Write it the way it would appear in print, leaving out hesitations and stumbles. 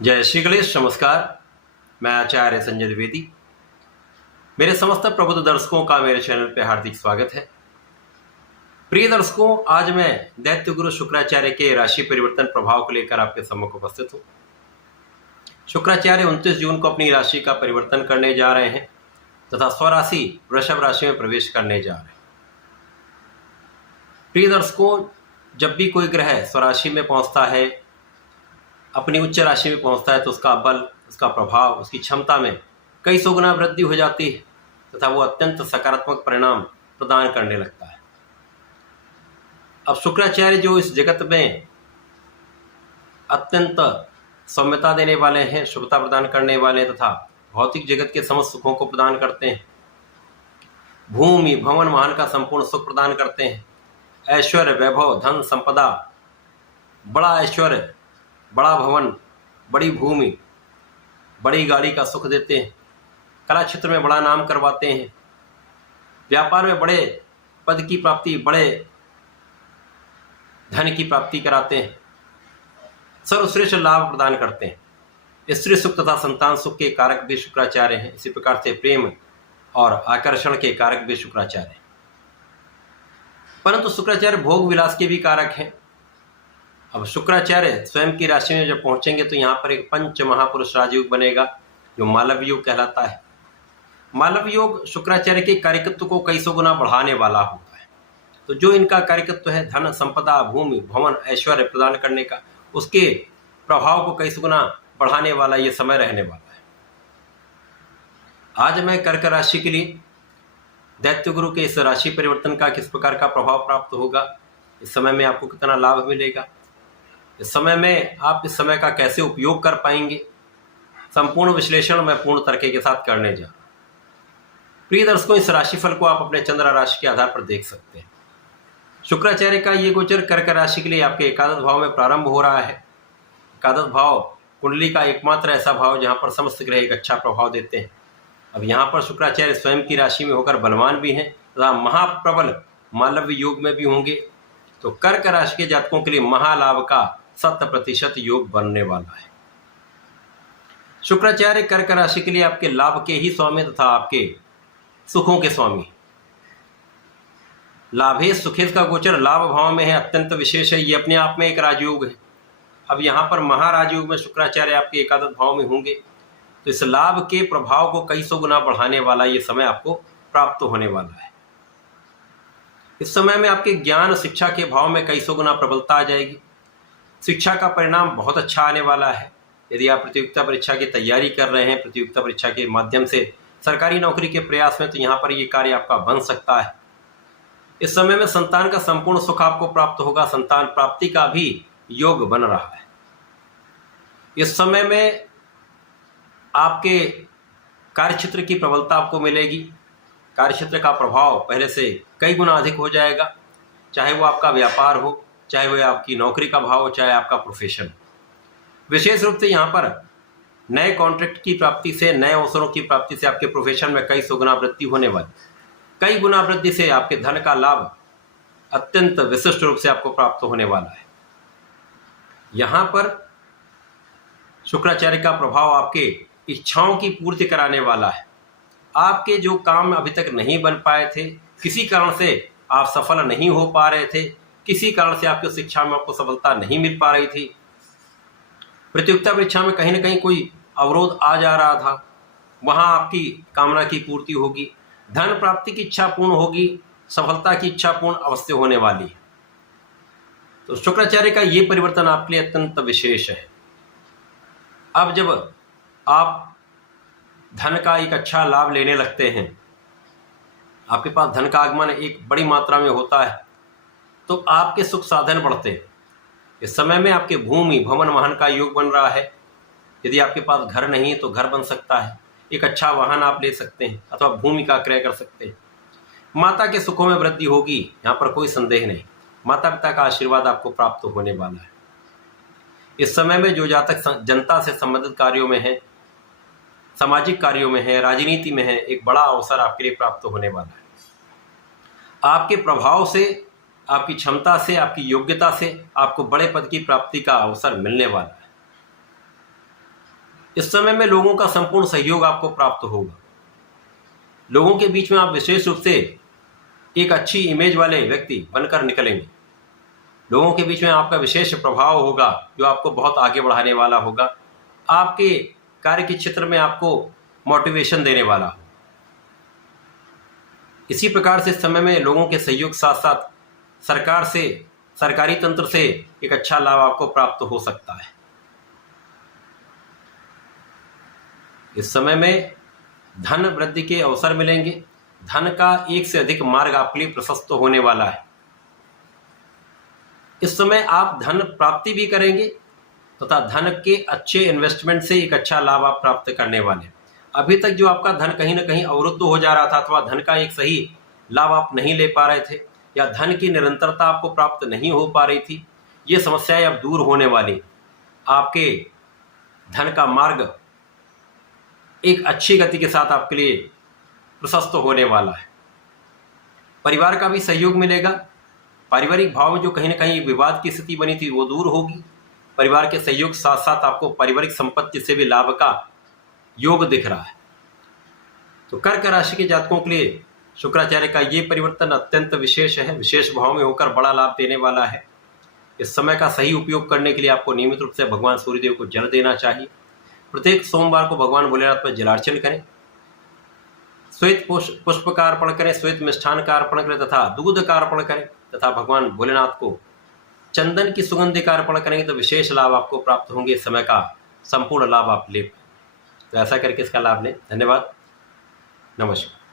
जय श्री गणेश। नमस्कार। मैं आचार्य संजय द्विवेदी। मेरे समस्त प्रबुद्ध दर्शकों का मेरे चैनल पे हार्दिक स्वागत है। प्रिय दर्शकों, आज मैं दैत्य गुरु शुक्राचार्य के राशि परिवर्तन प्रभाव को लेकर आपके सम्मुख उपस्थित हूँ। शुक्राचार्य 29 जून को अपनी राशि का परिवर्तन करने जा रहे हैं तथा स्वराशि वृषभ राशि में प्रवेश करने जा रहे हैं। प्रिय दर्शकों, जब भी कोई ग्रह स्वराशि में पहुंचता है, अपनी उच्च राशि में पहुंचता है, तो उसका बल, उसका प्रभाव, उसकी क्षमता में कई सौ गुना वृद्धि हो जाती है तथा वो अत्यंत सकारात्मक परिणाम प्रदान करने लगता है। अब शुक्राचार्य जो इस जगत में अत्यंत सौम्यता देने वाले हैं, शुभता प्रदान करने वाले तथा भौतिक जगत के समस्त सुखों को प्रदान करते हैं, भूमि भवन वाहन का संपूर्ण सुख प्रदान करते हैं, ऐश्वर्य वैभव धन संपदा, बड़ा ऐश्वर्य, बड़ा भवन, बड़ी भूमि, बड़ी गाड़ी का सुख देते हैं, कला क्षेत्र में बड़ा नाम करवाते हैं, व्यापार में बड़े पद की प्राप्ति, बड़े धन की प्राप्ति कराते हैं, सर्वश्रेष्ठ लाभ प्रदान करते हैं। स्त्री सुख तथा संतान सुख के कारक भी शुक्राचार्य हैं। इसी प्रकार से प्रेम और आकर्षण के कारक भी शुक्राचार्य हैं। परंतु शुक्राचार्य भोग विलास के भी कारक हैं। अब शुक्राचार्य स्वयं की राशि में जब पहुंचेंगे तो यहाँ पर एक पंच महापुरुष राजयोग बनेगा जो मालव योग कहलाता है। मालव योग शुक्राचार्य के कार्यकत्व को कई सौ गुना बढ़ाने वाला होता है। तो जो इनका कार्यकत्व है धन संपदा भूमि भवन ऐश्वर्य प्रदान करने का, उसके प्रभाव को कई सौ गुना बढ़ाने वाला ये समय रहने वाला है। आज मैं कर्क राशि के लिए दैत्य गुरु के इस राशि परिवर्तन का किस प्रकार का प्रभाव प्राप्त होगा, इस समय में आपको कितना लाभ मिलेगा, इस समय में आप इस समय का कैसे उपयोग कर पाएंगे, संपूर्ण विश्लेषण मैं पूर्ण तरीके के साथ करने जा रहा हूं। प्रिय दर्शकों, इस राशिफल को आप अपने चंद्र राशि के आधार पर देख सकते हैं। शुक्राचार्य का ये गोचर कर्क राशि के लिए आपके एकादश भाव में प्रारंभ हो रहा है। एकादश भाव कुंडली का एकमात्र ऐसा भाव जहां पर समस्त ग्रह एक अच्छा प्रभाव देते हैं। अब यहाँ पर शुक्राचार्य स्वयं की राशि में होकर बलवान भी हैं तथा महाप्रबल मालव्य योग में भी होंगे। तो कर्क राशि के जातकों के लिए महालाभ का 100% योग बनने वाला है। शुक्राचार्य कर्क राशि के लिए आपके लाभ के ही स्वामी तथा आपके सुखों के स्वामी। लाभेश सुखेश का गोचर लाभ भाव में है, अत्यंत विशेष है। ये अपने आप में एक राजयोग है। अब यहाँ पर महाराजयोग में शुक्राचार्य आपके एकादश भाव में होंगे तो इस लाभ के प्रभाव को कई सौ गुना बढ़ाने वाला ये समय आपको प्राप्त होने वाला है। इस समय में आपके ज्ञान शिक्षा के भाव में कई सौ गुना प्रबलता आ जाएगी। शिक्षा का परिणाम बहुत अच्छा आने वाला है। यदि आप प्रतियोगिता परीक्षा की तैयारी कर रहे हैं, प्रतियोगिता परीक्षा के माध्यम से सरकारी नौकरी के प्रयास में, तो यहाँ पर ये कार्य आपका बन सकता है। इस समय में संतान का संपूर्ण सुख आपको प्राप्त होगा। संतान प्राप्ति का भी योग बन रहा है। इस समय में आपके कार्यक्षेत्र की प्रबलता आपको मिलेगी। कार्यक्षेत्र का प्रभाव पहले से कई गुना अधिक हो जाएगा, चाहे वो आपका व्यापार हो, चाहे वो आपकी नौकरी का भाव हो, चाहे आपका प्रोफेशन। विशेष रूप से यहाँ पर नए कॉन्ट्रैक्ट की प्राप्ति से, नए अवसरों की प्राप्ति से आपके प्रोफेशन में कई सौ गुना वृद्धि होने वाली। कई गुना वृद्धि से आपके धन का लाभ अत्यंत विशिष्ट रूप से आपको प्राप्त होने वाला है। यहाँ पर शुक्राचार्य का प्रभाव आपके इच्छाओं की पूर्ति कराने वाला है। आपके जो काम अभी तक नहीं बन पाए थे, किसी कारण से आप सफल नहीं हो पा रहे थे, किसी कारण से आपकी शिक्षा में आपको सफलता नहीं मिल पा रही थी, प्रतियोगिता परीक्षा में कहीं ना कहीं कोई अवरोध आ जा रहा था, वहां आपकी कामना की पूर्ति होगी। धन प्राप्ति की इच्छा पूर्ण होगी, सफलता की इच्छा पूर्ण अवश्य होने वाली है। तो शुक्राचार्य का ये परिवर्तन आपके लिए अत्यंत विशेष है। अब जब आप धन का एक अच्छा लाभ लेने लगते हैं, आपके पास धन का आगमन एक बड़ी मात्रा में होता है, तो आपके सुख साधन बढ़ते हैं। इस समय में आपके भूमि भवन वाहन का योग बन रहा है। यदि आपके पास घर नहीं है तो घर बन सकता है, एक अच्छा वाहन आप ले सकते हैं अथवा भूमि का क्रय कर सकते हैं। माता के सुखों में वृद्धि होगी, यहाँ पर कोई संदेह नहीं। माता पिता का आशीर्वाद आपको प्राप्त होने वाला है। इस समय में जो जातक जनता से संबंधित कार्यों में है, सामाजिक कार्यों में है, राजनीति में है, एक बड़ा अवसर आपके लिए प्राप्त होने वाला है। आपके प्रभाव से, आपकी क्षमता से, आपकी योग्यता से आपको बड़े पद की प्राप्ति का अवसर मिलने वाला है। इस समय में लोगों का संपूर्ण सहयोग आपको प्राप्त होगा। लोगों के बीच में आप विशेष रूप से एक अच्छी इमेज वाले व्यक्ति बनकर निकलेंगे। लोगों के बीच में आपका विशेष प्रभाव होगा जो आपको बहुत आगे बढ़ाने वाला होगा, आपके कार्य के क्षेत्र में आपको मोटिवेशन देने वाला हो। इसी प्रकार से इस समय में लोगों के सहयोग साथ साथ सरकार से, सरकारी तंत्र से एक अच्छा लाभ आपको प्राप्त हो सकता है। इस समय में धन वृद्धि के अवसर मिलेंगे। धन का एक से अधिक मार्ग आपके लिए प्रशस्त होने वाला है। इस समय आप धन प्राप्ति भी करेंगे तथा धन के अच्छे इन्वेस्टमेंट से एक अच्छा लाभ आप प्राप्त करने वाले हैं। अभी तक जो आपका धन कहीं ना कहीं अवरुद्ध हो जा रहा था अथवा धन का एक सही लाभ आप नहीं ले पा रहे थे या धन की निरंतरता आपको प्राप्त नहीं हो पा रही थी, ये समस्याएं अब दूर होने वाली। आपके धन का मार्ग एक अच्छी गति के साथ आपके लिए प्रशस्त होने वाला है। परिवार का भी सहयोग मिलेगा। पारिवारिक भाव में जो कहीं ना कहीं विवाद की स्थिति बनी थी वो दूर होगी। परिवार के सहयोग साथ साथ आपको पारिवारिक संपत्ति से भी लाभ का योग दिख रहा है। तो कर्क राशि के जातकों के लिए शुक्राचार्य का ये परिवर्तन अत्यंत विशेष है, विशेष भाव में होकर बड़ा लाभ देने वाला है। इस समय का सही उपयोग करने के लिए आपको नियमित रूप से भगवान सूर्यदेव को जल देना चाहिए। प्रत्येक सोमवार को भगवान भोलेनाथ पर जलार्चन करें, श्वेत पुष्प का अर्पण करें, श्वेत मिष्ठान का अर्पण करें तथा दूध का अर्पण करें तथा भगवान भोलेनाथ को चंदन की सुगंधि का अर्पण करेंगे तो विशेष लाभ आपको प्राप्त होंगे। इस समय का संपूर्ण लाभ आप ले, तो ऐसा करके इसका लाभ लें। धन्यवाद, नमस्कार।